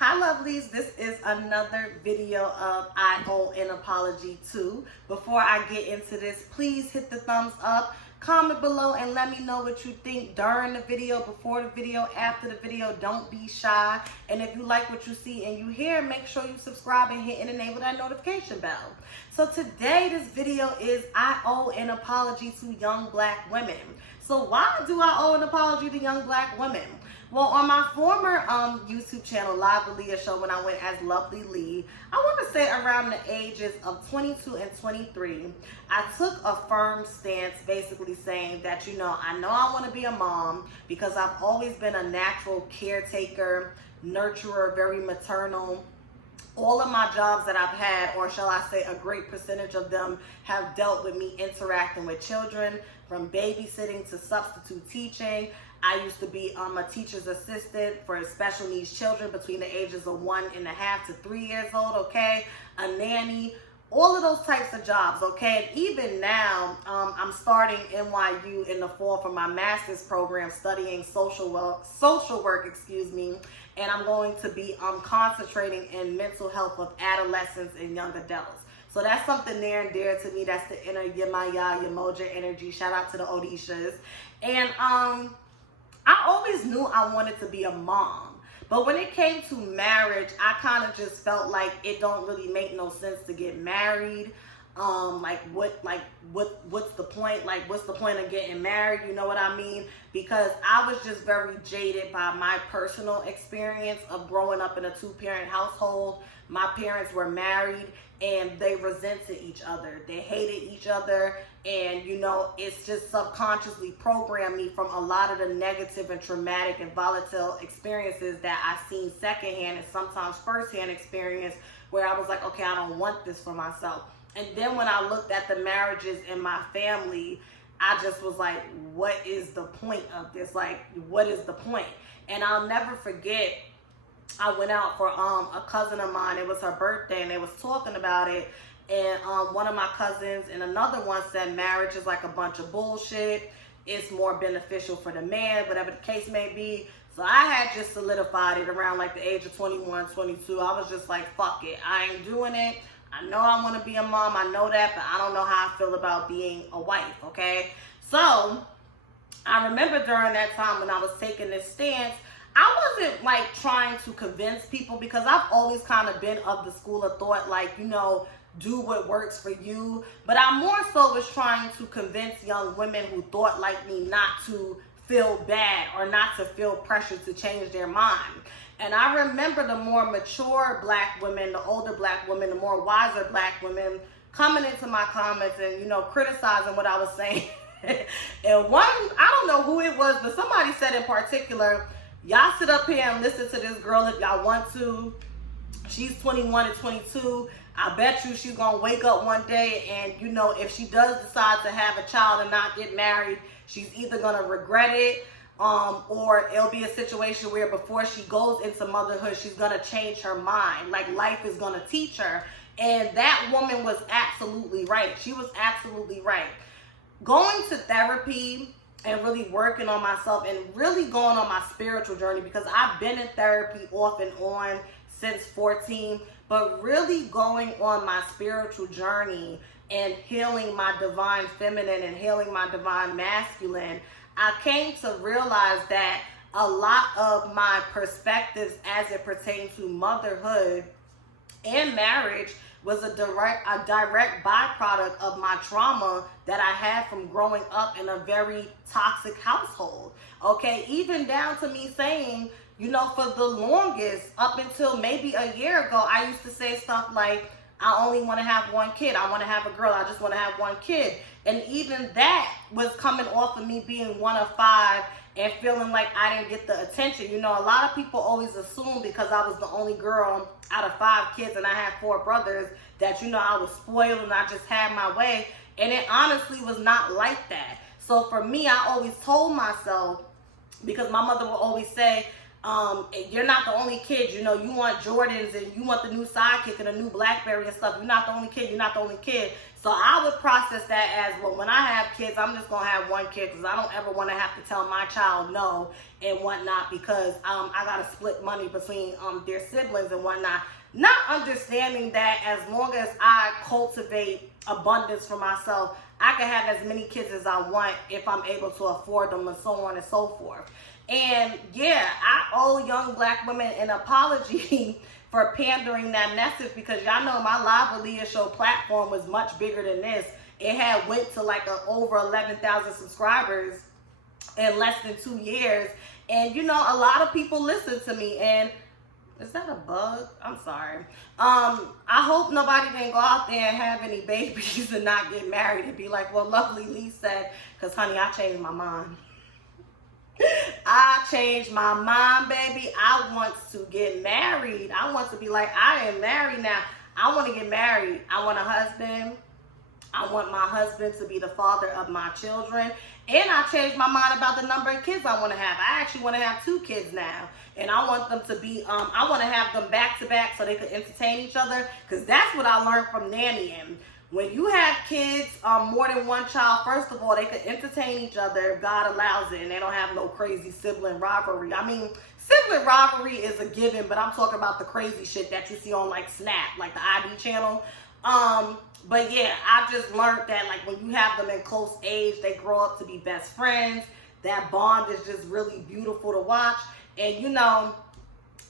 Hi lovelies, this is another video of I Owe an Apology To. Before I get into this, please hit the thumbs up, comment below, and let me know what you think during the video, before the video, after the video. Don't be shy. And if you like what you see and you hear, make sure you subscribe and hit and enable that notification bell. So today, this video is I owe an apology to young black women. So why do I owe an apology to young black women? Well, on my former YouTube channel, Lovelee, a show when I went as Lovelee, I want to say around the ages of 22 and 23, I took a firm stance basically saying that, I know I want to be a mom because I've always been a natural caretaker, nurturer, very maternal. All of my jobs that I've had, or shall I say a great percentage of them, have dealt with me interacting with children, from babysitting to substitute teaching. I used to be a teacher's assistant for special needs children between the ages of 1.5 to 3 years old, okay? A nanny, all of those types of jobs, okay? And even now, I'm starting NYU in the fall for my master's program, studying social work, and I'm going to be concentrating in mental health of adolescents and young adults. So that's something near and dear to me. That's the inner Yemaya, Yemoja energy. Shout out to the Odishas. And I always knew I wanted to be a mom. But when it came to marriage, I kind of just felt like it don't really make no sense to get married. What's the point? Like, what's the point of getting married? You know what I mean? Because I was just very jaded by my personal experience of growing up in a two-parent household. My parents were married and they resented each other. They hated each other. And, it's just subconsciously programmed me from a lot of the negative and traumatic and volatile experiences that I've seen secondhand and sometimes firsthand experience, where I was like, okay, I don't want this for myself. And then when I looked at the marriages in my family, I just was like, what is the point of this? Like, what is the point? And I'll never forget, I went out for a cousin of mine. It was her birthday and they was talking about it. And one of my cousins and another one said marriage is like a bunch of bullshit. It's more beneficial for the man, whatever the case may be. So I had just solidified it around like the age of 21, 22. I was just like, fuck it. I ain't doing it. I know I want to be a mom. I know that, but I don't know how I feel about being a wife, okay? So I remember during that time when I was taking this stance, I wasn't like trying to convince people, because I've always kind of been of the school of thought, like, do what works for you. But I more so was trying to convince young women who thought like me not to feel bad or not to feel pressure to change their mind. And I remember the more mature black women, the older black women, the more wiser black women coming into my comments and, criticizing what I was saying. And one, I don't know who it was, but somebody said in particular, y'all sit up here and listen to this girl if y'all want to. She's 21 and 22. I bet you she's going to wake up one day and, if she does decide to have a child and not get married, she's either going to regret it, or it'll be a situation where before she goes into motherhood, she's going to change her mind. Like, life is going to teach her. And that woman was absolutely right. She was absolutely right. Going to therapy and really working on myself and really going on my spiritual journey, because I've been in therapy off and on since 14, but really going on my spiritual journey and healing my divine feminine and healing my divine masculine, I came to realize that a lot of my perspectives as it pertains to motherhood and marriage was a direct byproduct of my trauma that I had from growing up in a very toxic household. Okay, even down to me saying, for the longest, up until maybe a year ago, I used to say stuff like, I only want to have one kid. I want to have a girl. I just want to have one kid. And even that was coming off of me being one of 5 and feeling like I didn't get the attention. A lot of people always assume because I was the only girl out of 5 kids and I had 4 brothers that, I was spoiled and I just had my way. And it honestly was not like that. So for me, I always told myself, because my mother would always say, You're not the only kid. You know, you want Jordans and you want the new Sidekick and a new BlackBerry and stuff. You're not the only kid. You're not the only kid. So I would process that as, well, when I have kids, I'm just going to have one kid, because I don't ever want to have to tell my child no and whatnot, because I got to split money between their siblings and whatnot. Not understanding that as long as I cultivate abundance for myself, I can have as many kids as I want if I'm able to afford them, and so on and so forth. And yeah, I owe young black women an apology for pandering that message, because y'all know my Lovelee show platform was much bigger than this. It had went to like over 11,000 subscribers in less than 2 years. And you know, a lot of people listen to me. And is that a bug? I'm sorry. I hope nobody didn't go out there and have any babies and not get married and be like, well, Lovelee said, because honey, I changed my mind. I changed my mind, baby. I want to get married. I want to be like, I am married now. I want to get married. I want a husband. I want my husband to be the father of my children. And I changed my mind about the number of kids I want to have. I actually want to have 2 kids now. And I want them to be, I want to have them back to back so they could entertain each other. Because that's what I learned from nannying. When you have kids, more than one child, first of all, they could entertain each other if God allows it, and they don't have no crazy sibling rivalry. I mean, sibling rivalry is a given, but I'm talking about the crazy shit that you see on like Snap, like the ID channel. But yeah, I just learned that like when you have them in close age, they grow up to be best friends. That bond is just really beautiful to watch. And you know,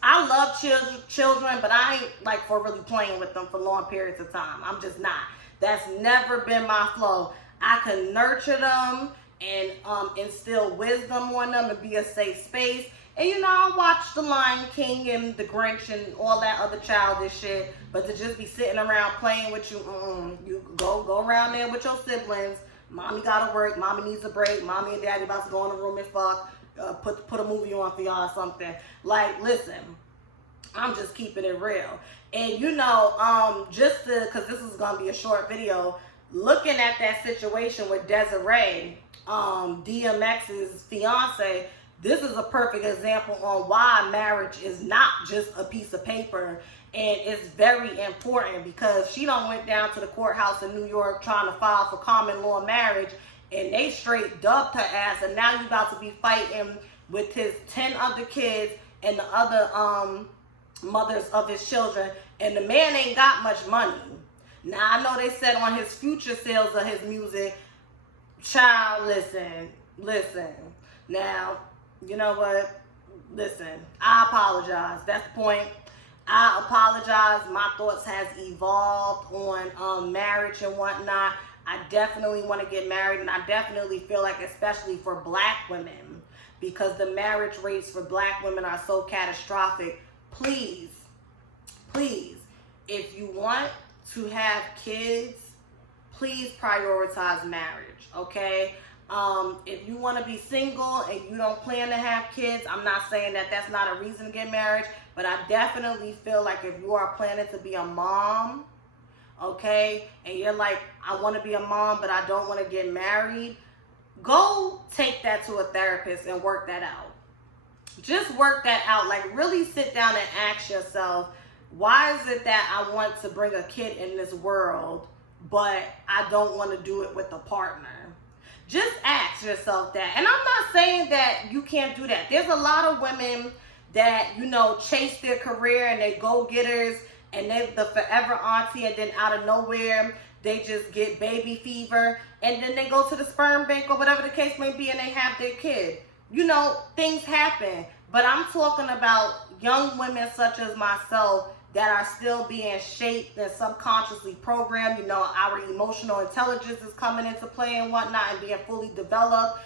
I love children, but I ain't like for really playing with them for long periods of time. I'm just not. That's never been my flow. I can nurture them and instill wisdom on them and be a safe space. And you know, I watch The Lion King and The Grinch and all that other childish shit. But to just be sitting around playing with you, you go around there with your siblings. Mommy gotta work. Mommy needs a break. Mommy and daddy about to go in the room and fuck. Put a movie on for y'all or something. Like, listen, I'm just keeping it real. And you know, just to, because this is going to be a short video, looking at that situation with Desiree, DMX's fiance, this is a perfect example on why marriage is not just a piece of paper. And it's very important, because she done went down to the courthouse in New York trying to file for common law marriage, and they straight dubbed her ass. And now you about to be fighting with his 10 other kids and the other mothers of his children, and the man ain't got much money. Now I know they said on his future sales of his music, child, listen. Now, you know what? Listen, I apologize. That's the point. I apologize. My thoughts has evolved on marriage and whatnot. I definitely want to get married, and I definitely feel like, especially for black women, because the marriage rates for black women are so catastrophic. Please, if you want to have kids, please prioritize marriage, okay? If you want to be single and you don't plan to have kids, I'm not saying that that's not a reason to get married, but I definitely feel like if you are planning to be a mom, okay, and you're like, I want to be a mom, but I don't want to get married, go take that to a therapist and work that out. Just work that out. Like, really sit down and ask yourself, why is it that I want to bring a kid in this world, but I don't want to do it with a partner? Just ask yourself that. And I'm not saying that you can't do that. There's a lot of women that, you know, chase their career and they go-getters and they're the forever auntie, and then out of nowhere, they just get baby fever, and then they go to the sperm bank or whatever the case may be, and they have their kid. You know, things happen. But I'm talking about young women such as myself that are still being shaped and subconsciously programmed. You know, our emotional intelligence is coming into play and whatnot, and being fully developed.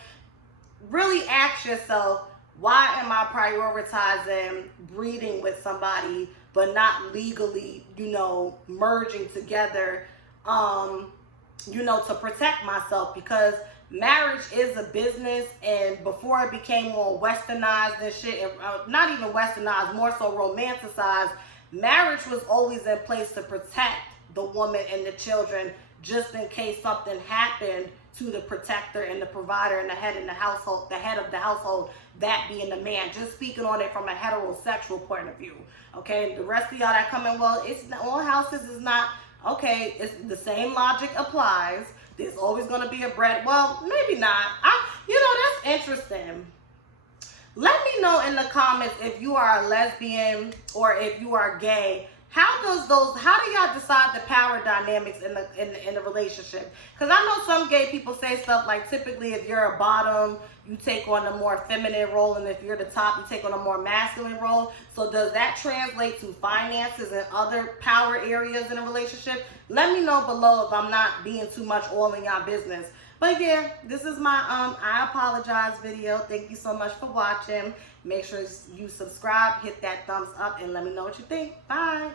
Really ask yourself, why am I prioritizing breeding with somebody but not legally, you know, merging together, you know, to protect myself? Because marriage is a business, and before it became more westernized and shit, and not even westernized, more so romanticized, marriage was always in place to protect the woman and the children, just in case something happened, to the protector and the provider and the head in the household, the head of the household, that being the man. Just speaking on it from a heterosexual point of view. Okay, the rest of y'all that come in, well, it's all houses is not, okay, it's the same logic applies. There's always going to be a bread. Well, maybe not. You know, that's interesting. Let me know in the comments if you are a lesbian or if you are gay. How do y'all decide the power dynamics in the relationship? Because I know some gay people say stuff like, typically if you're a bottom, you take on a more feminine role, and if you're the top, you take on a more masculine role. So does that translate to finances and other power areas in a relationship? Let me know below if I'm not being too much all in y'all business. But yeah, this is my I apologize video. Thank you so much for watching. Make sure you subscribe, hit that thumbs up, and let me know what you think. Bye.